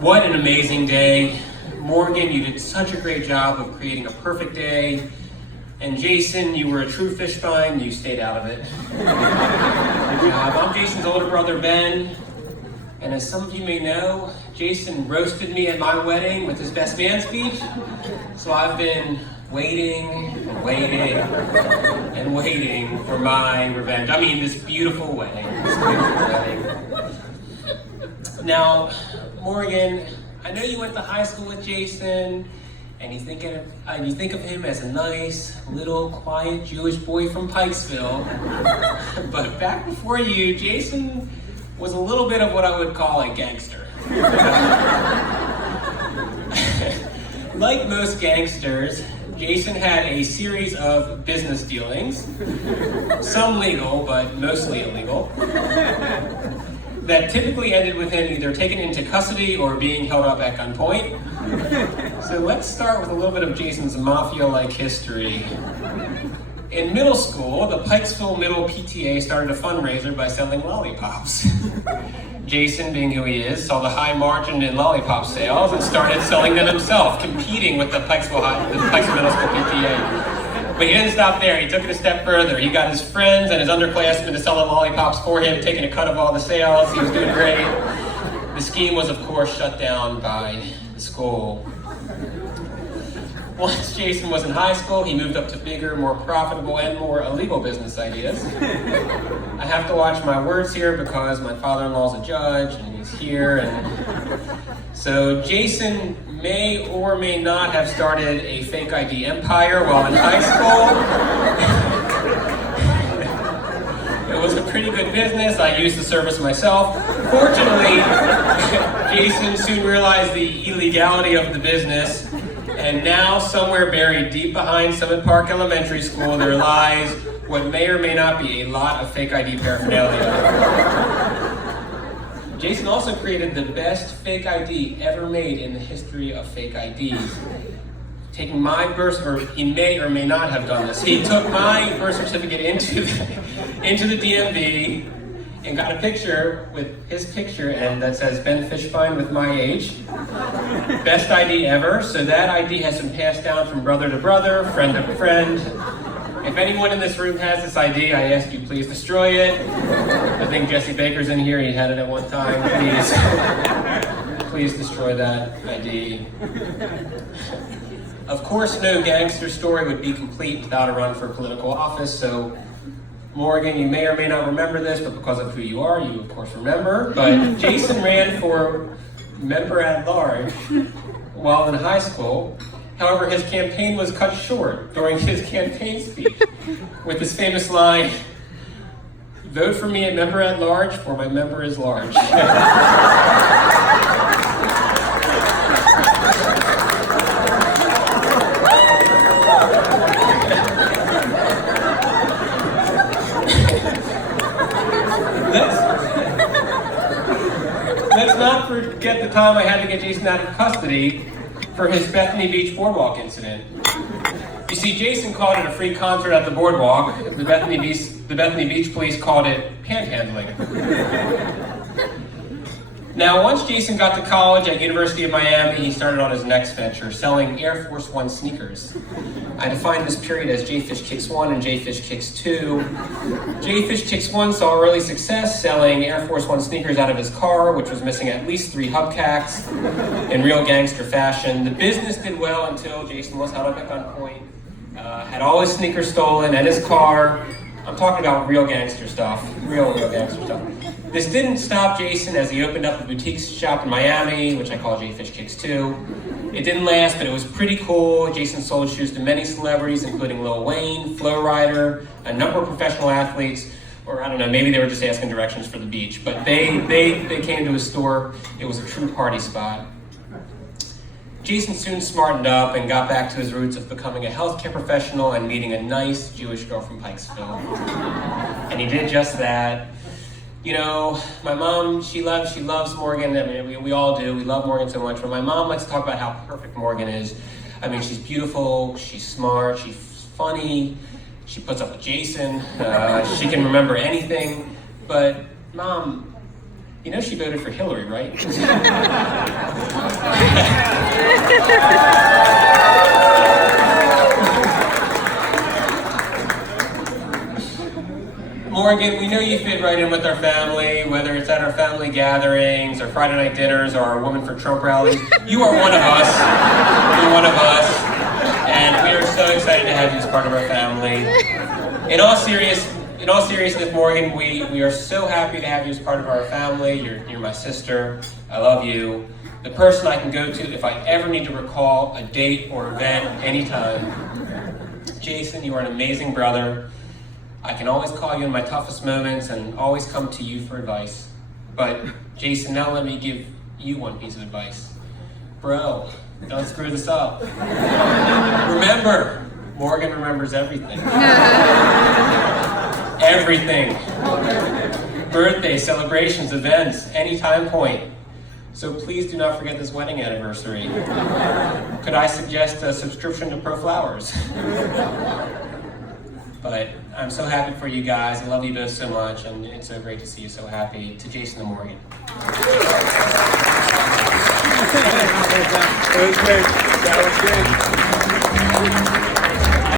What an amazing day. Morgan, you did such a great job of creating a perfect day. And Jason, you were a true fish find, you stayed out of it. Good job. I'm Jason's older brother, Ben. And as some of you may know, Jason roasted me at my wedding with his best man speech. So I've been waiting and waiting and waiting for my revenge. I mean, this beautiful wedding. Now, Morgan, I know you went to high school with Jason, and you think of him as a nice, little, quiet Jewish boy from Pikesville. But back before you, Jason was a little bit of what I would call a gangster. Like most gangsters, Jason had a series of business dealings, some legal, but mostly illegal, that typically ended with him either taken into custody or being held up at gunpoint. So let's start with a little bit of Jason's mafia-like history. In middle school, the Pikesville Middle PTA started a fundraiser by selling lollipops. Jason, being who he is, saw the high margin in lollipop sales and started selling them himself, competing with the Pikesville Middle School PTA. But he didn't stop there. He took it a step further. He got his friends and his underclassmen to sell the lollipops for him, taking a cut of all the sales. He was doing great. The scheme was, of course, shut down by the school. Once Jason was in high school, he moved up to bigger, more profitable, and more illegal business ideas. I have to watch my words here because my father-in-law's a judge, and he's here. And so Jason may or may not have started a fake ID empire while in high school. It was a pretty good business. I used the service myself. Fortunately, Jason soon realized the illegality of the business. And now, somewhere buried deep behind Summit Park Elementary School, there lies what may or may not be a lot of fake ID paraphernalia. Jason also created the best fake ID ever made in the history of fake IDs. Taking my he may or may not have done this. He took my birth certificate into the DMV and got a picture with his picture, and that says Ben Fishbein with my age. Best ID ever. So that ID has been passed down from brother to brother, friend to friend. If anyone in this room has this ID, I ask you please destroy it. I think Jesse Baker's in here, he had it at one time. Please destroy that ID. Of course, no gangster story would be complete without a run for political office, so Morgan, you may or may not remember this, but because of who you are, you of course remember. But Jason ran for member at large while in high school. However, his campaign was cut short during his campaign speech with his famous line, "Vote for me at member at large, for my member is large." Let's not forget the time I had to get Jason out of custody for his Bethany Beach boardwalk incident. You see, Jason called it a free concert at the boardwalk. The Bethany Beach police called it panhandling. Now, once Jason got to college at University of Miami, he started on his next venture, selling Air Force One sneakers. I define this period as J-Fish Kicks 1 and J-Fish Kicks 2. J-Fish Kicks 1 saw early success selling Air Force One sneakers out of his car, which was missing at least 3 hubcaps in real gangster fashion. The business did well until Jason was held up at gunpoint, had all his sneakers stolen and his car. I'm talking about real gangster stuff, real gangster stuff. This didn't stop Jason as he opened up a boutique shop in Miami, which I call J-Fish Kicks 2. It didn't last, but it was pretty cool. Jason sold shoes to many celebrities, including Lil Wayne, Flo Rida, a number of professional athletes, or I don't know, maybe they were just asking directions for the beach, but they came to his store. It was a true party spot. Jason soon smartened up and got back to his roots of becoming a healthcare professional and meeting a nice Jewish girl from Pikesville. And he did just that. You know, my mom, she loves Morgan. I mean, we all do. We love Morgan so much. But my mom likes to talk about how perfect Morgan is. I mean, she's beautiful, she's smart, she's funny, she puts up with Jason, she can remember anything. But Mom, You know she voted for Hillary, right? Morgan, we know you fit right in with our family, whether it's at our family gatherings, or Friday night dinners, or our Women for Trump rallies. You are one of us. You're one of us. And we are so excited to have you as part of our family. In all seriousness, Morgan, we are so happy to have you as part of our family. You're my sister. I love you. The person I can go to if I ever need to recall a date or event anytime. Jason, you are an amazing brother. I can always call you in my toughest moments and always come to you for advice. But Jason, now let me give you one piece of advice. Bro, don't screw this up. Remember, Morgan remembers everything. Everything. Birthdays, celebrations, events, any time point. So please do not forget this wedding anniversary. Could I suggest a subscription to Pro Flowers? But I'm so happy for you guys. I love you both so much, and it's so great to see you so happy. To Jason and Morgan. That was great. That was great.